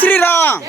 Sriram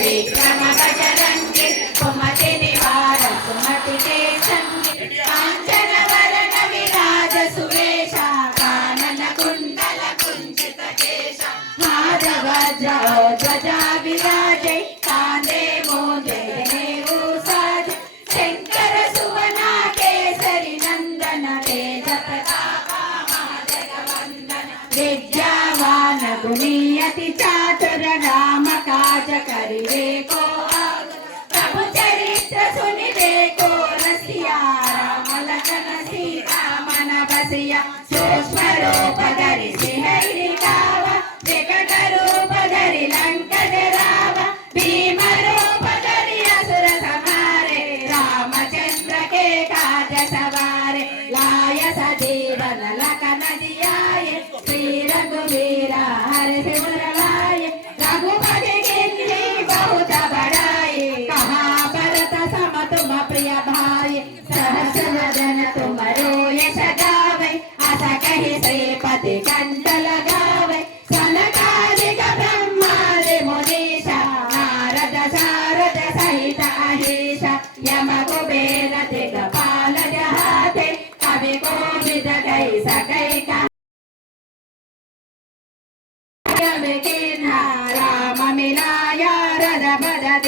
Hare estrella, te espero para.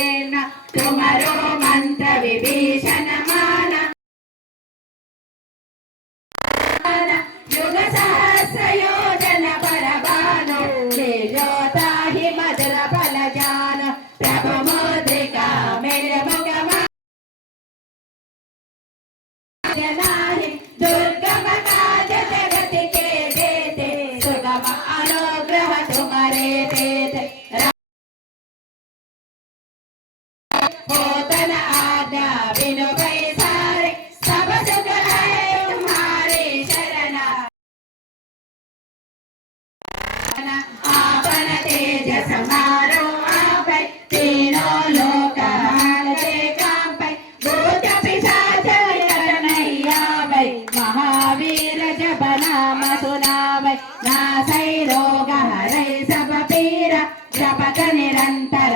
वीण तुमरो मन्त्र विभीषण मान युग सहस्र योजन पर बानो लीलोता हि मधुर फल जान प्रभु मुद्रिका मेर मुख जना दुर् सकलसैरोगहरै सब पीर जपत निरन्तर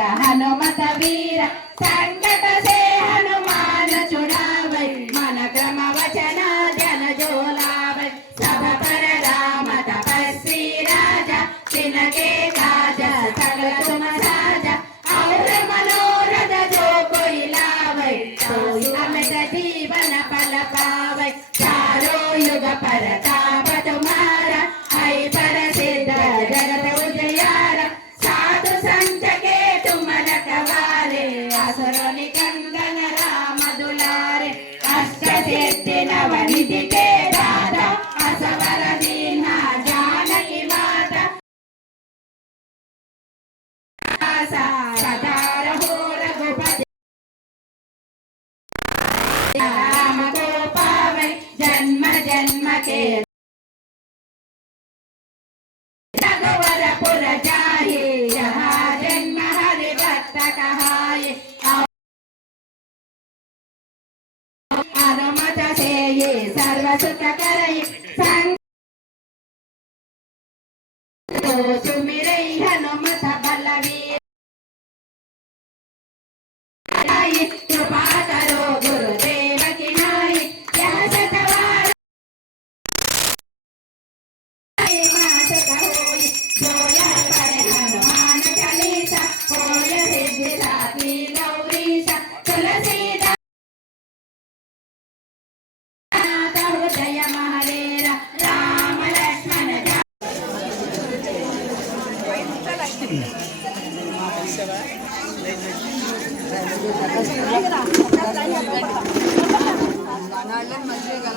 కరుణి కందన రామదులారే అష్టసిద్ధి నవనిధికే Santo, మంచిగా